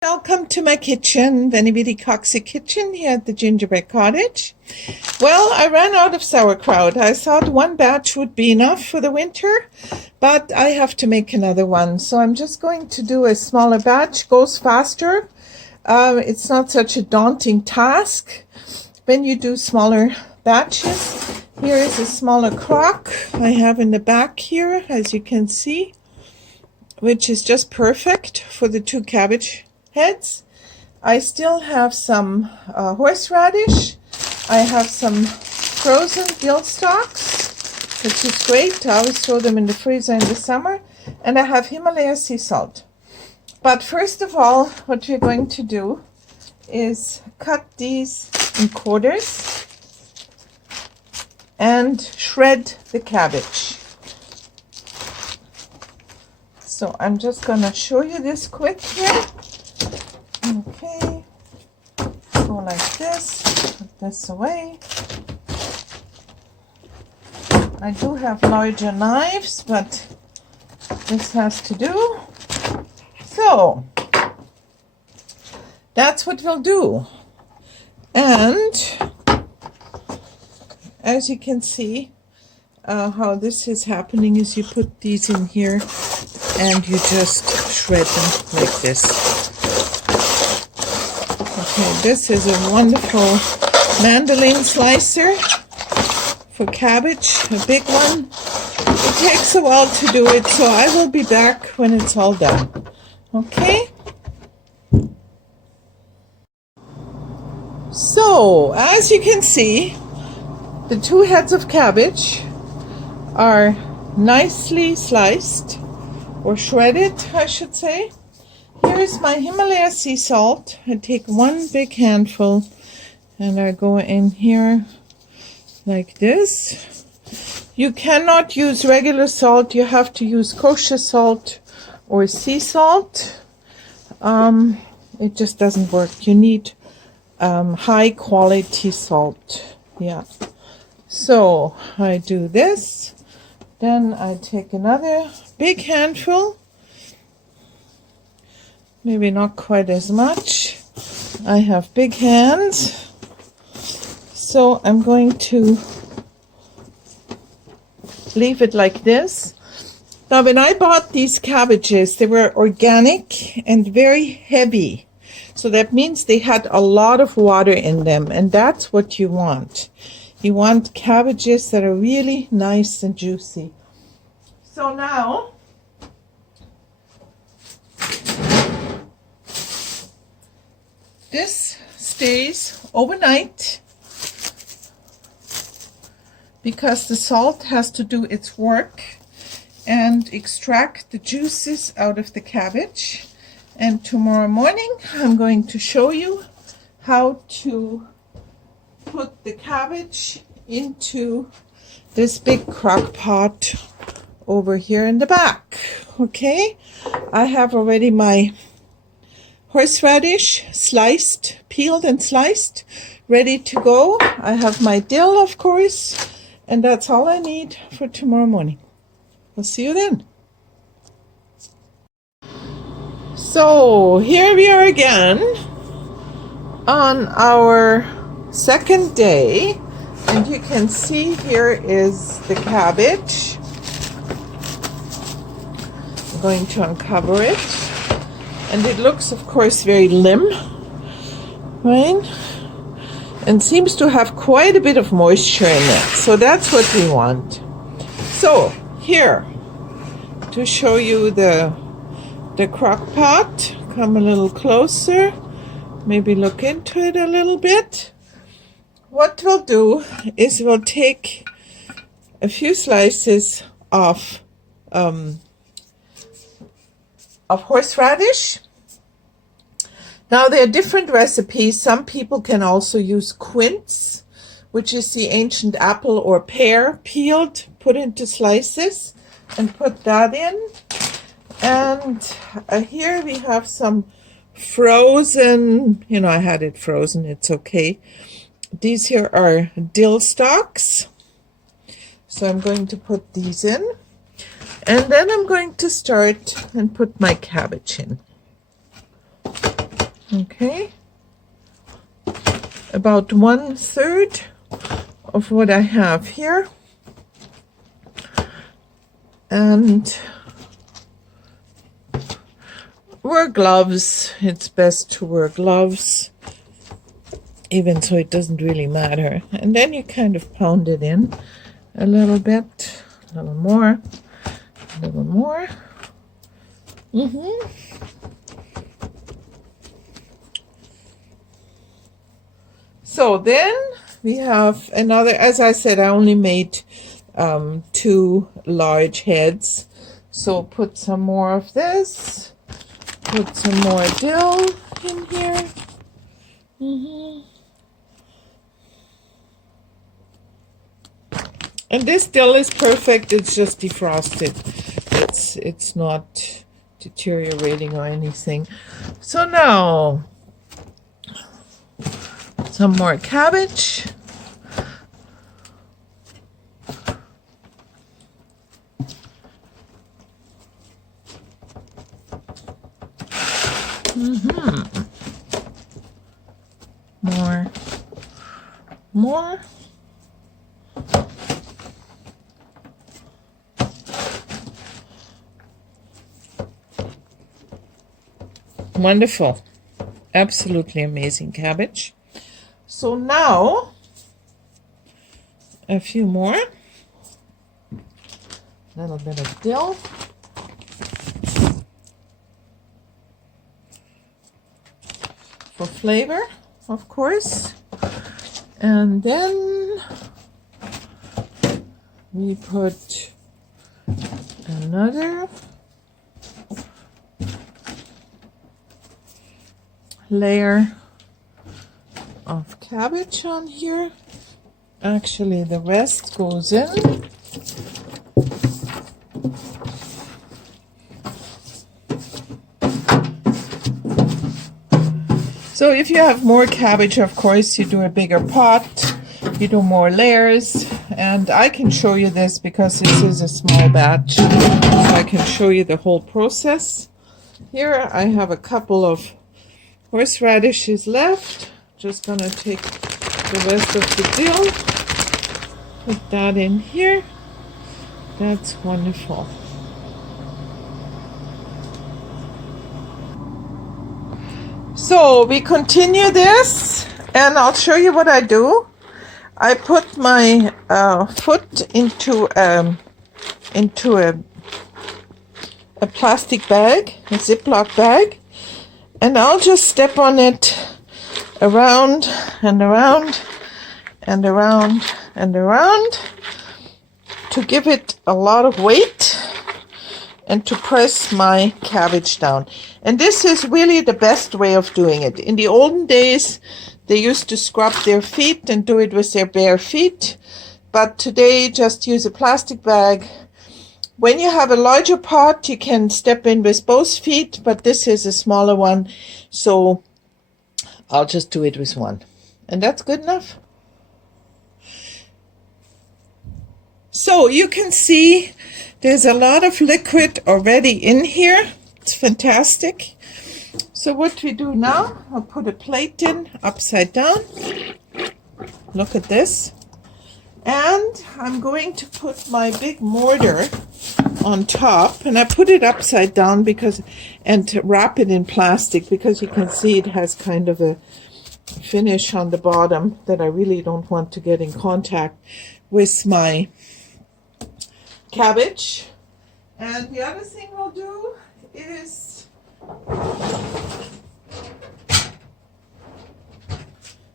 Welcome to my kitchen, Veni Vidi Coxy kitchen here at the Gingerbread Cottage. Well, I ran out of sauerkraut. I thought one batch would be enough for the winter, but I have to make another one. So I'm just going to do a smaller batch. Goes faster. It's not such a daunting task when you do smaller batches. Here is a smaller crock I have in the back here, as you can see, which is just perfect for the 2 cabbage heads. I still have some horseradish. I have some frozen dill stalks, which is great. I always throw them in the freezer in the summer. And I have Himalaya sea salt. But first of all, what we're going to do is cut these in quarters and shred the cabbage. So I'm just going to show you this quick here. Okay, go like this, put this away. I do have larger knives, but this has to do. So, that's what we'll do. And, as you can see, how this is happening is you put these in here and you just shred them like this. Okay, this is a wonderful mandolin slicer for cabbage, a big one. It takes a while to do it, so I will be back when it's all done. Okay? So, as you can see, the 2 heads of cabbage are nicely sliced, or shredded, I should say. Here is my Himalaya sea salt. I take 1 big handful and I go in here like this. You cannot use regular salt. You have to use kosher salt or sea salt. It just doesn't work. You need high quality salt. Yeah. So I do this. Then I take another big handful. Maybe not quite as much. I have big hands. So I'm going to leave it like this. Now, when I bought these cabbages, they were organic and very heavy. So that means they had a lot of water in them, and that's what you want. You want cabbages that are really nice and juicy. So now, this stays overnight because the salt has to do its work and extract the juices out of the cabbage. And tomorrow morning I'm going to show you how to put the cabbage into this big crock pot over here in the back. Okay, I have already my horseradish sliced, peeled and sliced, ready to go. I have my dill, of course, and that's all I need for tomorrow morning. I'll see you then. So here we are again on our second day, and you can see here is the cabbage. I'm going to uncover it. And it looks, of course, very limp, right? And seems to have quite a bit of moisture in it. So that's what we want. So here, to show you the crock pot, come a little closer, maybe look into it a little bit. What we'll do is we'll take a few slices of horseradish. Now there are different recipes. Some people can also use quince, which is the ancient apple or pear peeled, put into slices, and put that in. And here we have some frozen, I had it frozen, it's okay. These here are dill stalks. So I'm going to put these in. And then I'm going to start and put my cabbage in. Okay, about 1/3 of what I have here. And wear gloves. It's best to wear gloves, even so it doesn't really matter. And then you kind of pound it in a little bit, a little more, a little more. So then we have another, as I said, I only made 2 large heads. So put some more of this, put some more dill in here. And this dill is perfect, it's just defrosted. It's not deteriorating or anything. So now, some more cabbage. More. Wonderful. Absolutely amazing cabbage. So now, a few more. A little bit of dill. For flavor, of course. And then we put another layer of cabbage on here. Actually, the rest goes in. So if you have more cabbage, of course, you do a bigger pot, you do more layers, and I can show you this because this is a small batch, so I can show you the whole process. Here I have a couple of horseradishes left. Just gonna take the rest of the dill, put that in here. That's wonderful. So we continue this, and I'll show you what I do. I put my foot into a plastic bag, a Ziploc bag, and I'll just step on it around and around and around and around to give it a lot of weight and to press my cabbage down. And this is really the best way of doing it. In the olden days, they used to scrub their feet and do it with their bare feet. But today, just use a plastic bag. When you have a larger pot, you can step in with both feet, but this is a smaller one, so I'll just do it with one. And that's good enough. So you can see there's a lot of liquid already in here. It's fantastic. So what we do now, I'll put a plate in upside down. Look at this. And I'm going to put my big mortar on top, and I put it upside down and wrap it in plastic because you can see it has kind of a finish on the bottom that I really don't want to get in contact with my cabbage. And the other thing we'll do is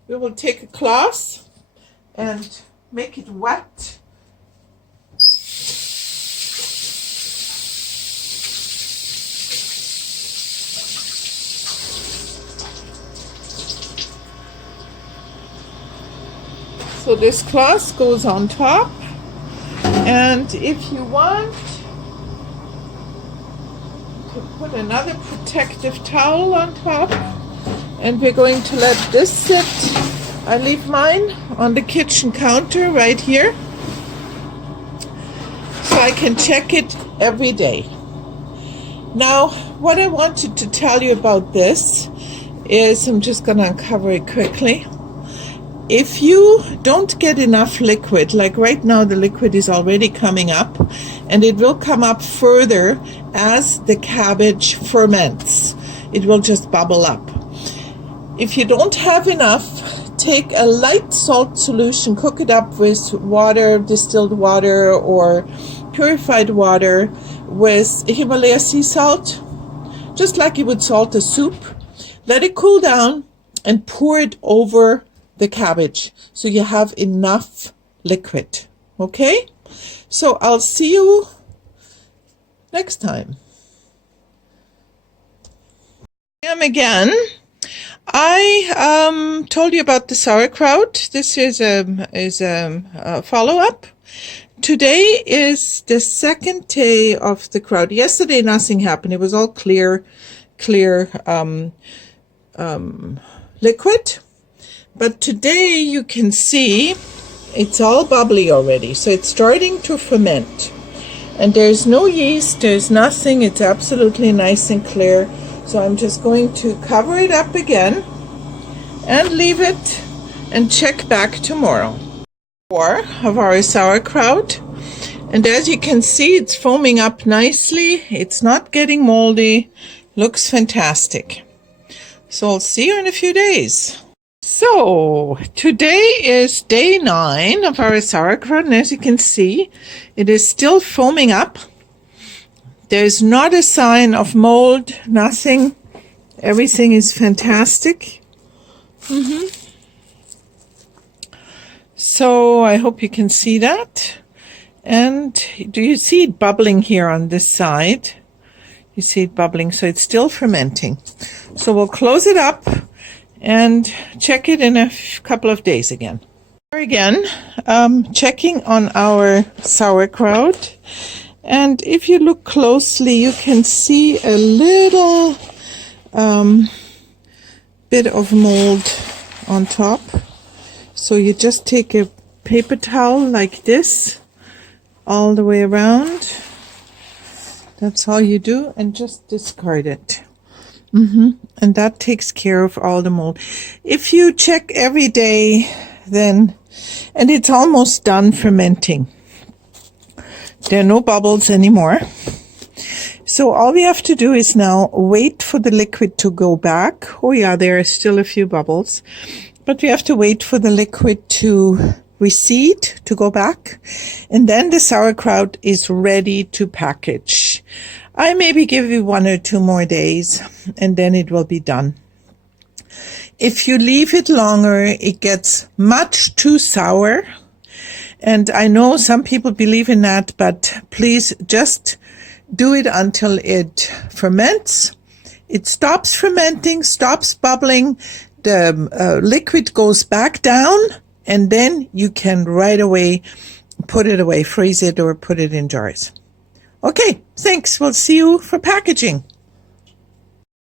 we will take a cloth and make it wet. So this cloth goes on top, and if you want to put another protective towel on top, and we're going to let this sit. I leave mine on the kitchen counter right here, so I can check it every day. Now, what I wanted to tell you about this is, I'm just gonna uncover it quickly. If you don't get enough liquid, like right now the liquid is already coming up, and it will come up further as the cabbage ferments. It will just bubble up. If you don't have enough, take a light salt solution, cook it up with water, distilled water or purified water with Himalaya sea salt, just like you would salt a soup. Let it cool down and pour it over the cabbage so you have enough liquid. Okay? So I'll see you next time. Again. I told you about the sauerkraut. This is a follow-up. Today is the second day of the kraut. Yesterday nothing happened. It was all clear liquid. But today you can see it's all bubbly already. So it's starting to ferment. And there's no yeast, there's nothing. It's absolutely nice and clear. So I'm just going to cover it up again and leave it and check back tomorrow. More of our sauerkraut. And as you can see, it's foaming up nicely. It's not getting moldy. Looks fantastic. So I'll see you in a few days. So today is day 9 of our sauerkraut, and as you can see, it is still foaming up. There's not a sign of mold, nothing. Everything is fantastic. So I hope you can see that. And do you see it bubbling here on this side? You see it bubbling, so it's still fermenting. So we'll close it up and check it in a couple of days again. Again, checking on our sauerkraut. And if you look closely, you can see a little bit of mold on top. So you just take a paper towel like this all the way around. That's all you do, and just discard it. And that takes care of all the mold. If you check every day, then, and it's almost done fermenting. There are no bubbles anymore. So all we have to do is now wait for the liquid to go back. Oh yeah, there are still a few bubbles. But we have to wait for the liquid to recede, to go back. And then the sauerkraut is ready to package. I maybe give you 1 or 2 more days, and then it will be done. If you leave it longer, it gets much too sour. And I know some people believe in that, but please just do it until it ferments. It stops fermenting, stops bubbling, the liquid goes back down, and then you can right away put it away, freeze it, or put it in jars. Okay, thanks. We'll see you for packaging.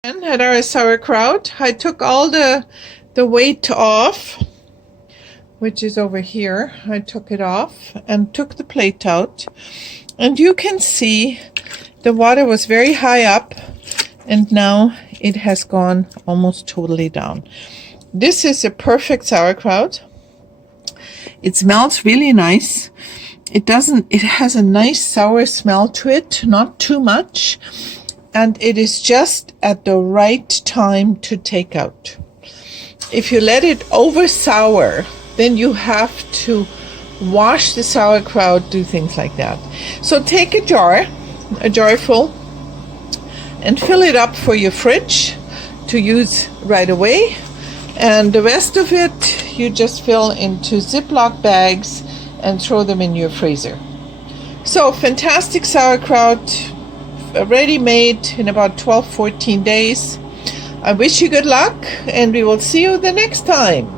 And at our sauerkraut, I took all the weight off, which is over here. I took it off and took the plate out. And you can see the water was very high up, and now it has gone almost totally down. This is a perfect sauerkraut. It smells really nice. It has a nice sour smell to it, not too much. And it is just at the right time to take out. If you let it over sour, then you have to wash the sauerkraut, do things like that. So take a jar full, and fill it up for your fridge to use right away. And the rest of it, you just fill into Ziploc bags and throw them in your freezer. So fantastic sauerkraut, ready made in about 12-14 days. I wish you good luck, and we will see you the next time.